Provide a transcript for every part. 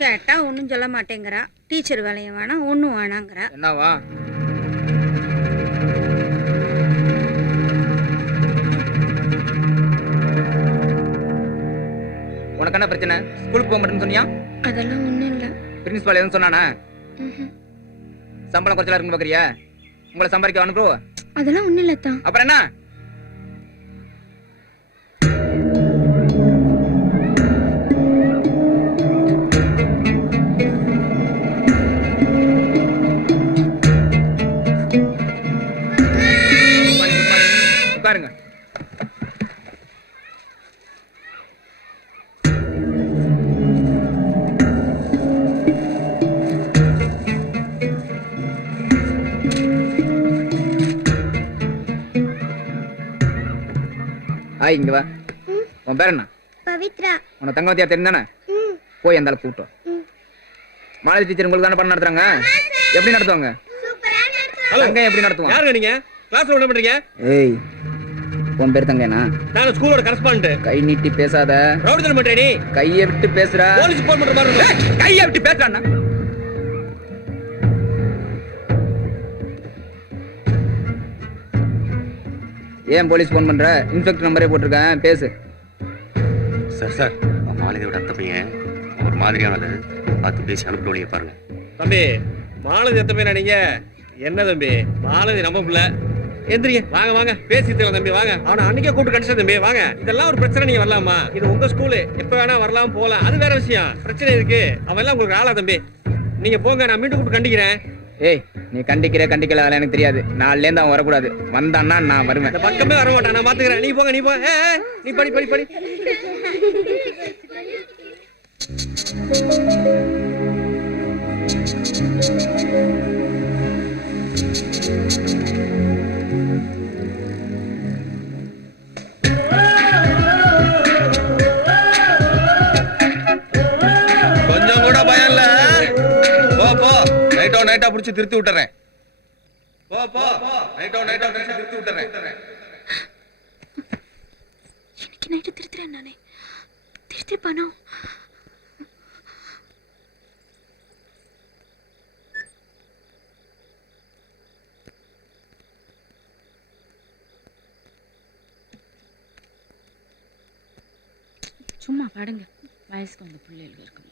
கேட்டா ஒன்றும் சொல்ல மாட்டேங்கிறா. டீச்சர் வேலையும் வேணாம், ஒன்றும் வேணாங்கிறா. என்னவா? உனக்கு என்ன பிரச்சனை? ஸ்கூலுக்கு போக மாட்டேன்னு சொன்னியா? அதெல்லாம் ஒன்றும் இல்லை. பிரின்சிபால் எதுவும் சொன்னானா? சம்பளம் குறைச்சலா இருக்குன்னு பாக்குறியா? உங்களை சம்பாதிக்க அனுப்புவோம். அதெல்லாம் ஒன்றும் இல்லை தான். அப்புறம் என்ன? உட்காருங்க. இங்க வா. உன் பேர் என்ன? பவித்ரா. உன தங்கவத்தியா தெரிந்தானே? போய் அந்த கூப்பிட்டு மாலதி டீச்சர் உங்களுக்கு தானே பண்ண நடத்துறாங்க. எப்படி நடத்துவாங்க? தங்க எப்படி நடத்துவாங்க? யாருங்க நீங்க? கிளாஸ்ல என்ன பண்றீங்க? ஏய், உன் பேர் தங்கனா? நான் ஸ்கூலோட கரஸ்பாண்டன்ட். கை நீட்டி பேசாத. ரவுடிதனம் பண்ற நீ. கையை விட்டு பேசுற. போலீஸ் போன் பண்ற மாதிரி இருக்கு. கையை விட்டு பேசுறானா? ஏன் போலீஸ் போன் பண்ற? இன்ஸ்பெக்டர் நம்பரே போட்டிருக்கேன், பேசு. சார் மாலதியோட அத்தை பையன் ஒரு மாதிரியானது, பார்த்து பேசி அனுப்பி வழியை பாருங்க. தம்பி, மாலதி அத்தை பையனா நீங்க? என்ன தம்பி, மாலதி நம்ம பிள்ளை. எந்திரிங்க, வாங்க வாங்க பேசி தரலாம் தம்பி, வாங்க. அவனை அன்னைக்கே கூப்பிட்டு கண்டிச்சா தம்பி, வாங்க. இதெல்லாம் ஒரு பிரச்சனை, நீங்க வரலாமா? இது உங்க ஸ்கூலு, எப்ப வேணா வரலாம் போகலாம், அது வேற விஷயம். பிரச்சனை இருக்கு, அவன் எல்லாம் உங்களுக்கு ஆளா தம்பி. நீங்க போங்க, நான் மீண்டும் கூப்பிட்டு கண்டிக்கிறேன். ஏய், நீ கண்டிக்கல அதெல்லாம் எனக்கு தெரியாது. நாலுல இருந்து அவன் வரக்கூடாது. வந்தான்னா நான் வருவேன். இந்த பக்கமே வர மாட்டான், நான் பாத்துக்கிறேன். நீ போங்க, நீ போ. நீ படி படி படி. கொஞ்சம் கூட பயம் இல்ல. போ நைட்டா புடிச்சு திருத்தி விட்டுறேன். போ நைட்டா திருத்தி விட்டுறேன். இன்னைக்கு நைட்டு திருத்துறேன் நானே. திருத்தி பணம். சும்மா பாடுங்க, வயசுக்கு வந்த பிள்ளைகள் இருக்கணும்.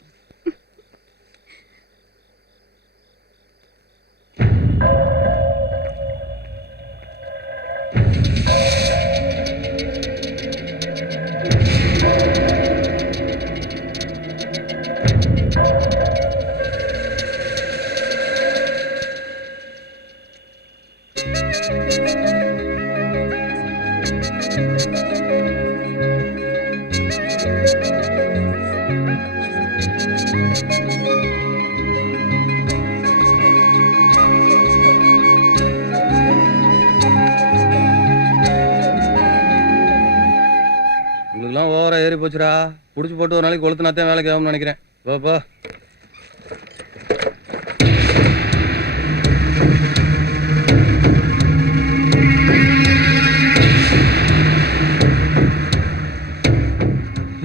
உங்களுக்குலாம் ஓவரா ஏறி போச்சுடா. புடிச்சு போட்டு ஒரு நாளைக்கு கொளுத்துனாத்தான் வேலைக்கு ஆகும்னு நினைக்கிறேன். போ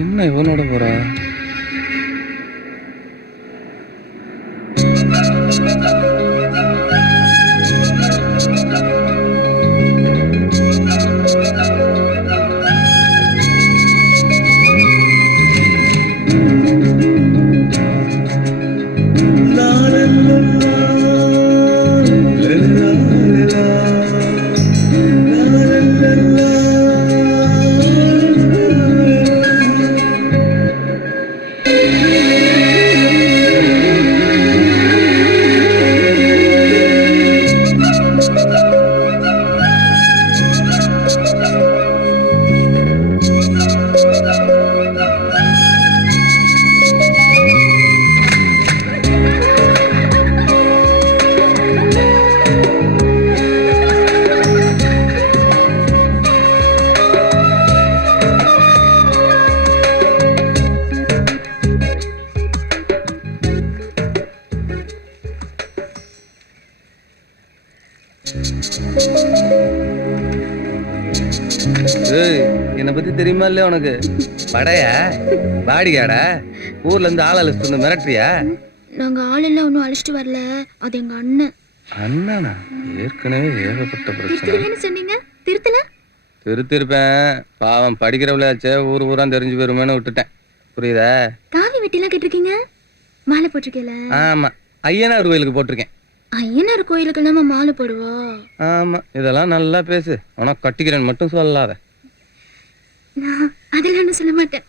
என்ன இவனோட போறா? என்னை பத்தி தெரியுமா இல்லையா உனக்கு? படையா பாடிகாடா ஊர்ல இருந்து ஆள் அழைச்சிட்டு வந்து மிரட்டுறியா? நாங்க ஆளெல்லாம் ஒன்றும் அழைச்சிட்டு வரல, அது எங்க அண்ணன். அண்ணனா? ஏற்கனவே ஏகப்பட்ட பிரச்சனை. திருத்தலன்னு சொன்னீங்க, திருத்தல? திருத்திருப்பேன், பாவம் படிக்கிறவளாச்சே, ஊர் ஊரா தெரிஞ்சு போயிருமேன்னு விட்டுட்டேன். புரியுதா? காவி வெட்டிலாம் கேட்டிருக்கீங்க, மாலை போட்டிருக்கேல? ஆமா, ஐயனார் கோயிலுக்கு போட்டிருக்கேன். ஐயனார் கோயிலுக்கு நம்ம மாலை போடுவோம். ஆமா, இதெல்லாம் நல்லா பேசு, ஆனா கட்டிக்கிறேன்னு மட்டும் சொல்லாத. நான் அதெல்லாம் ஒன்றும் சொல்ல மாட்டேன்.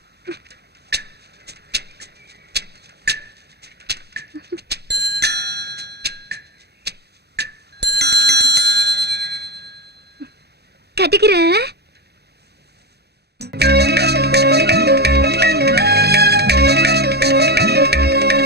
கட்டிக்கிறேன்.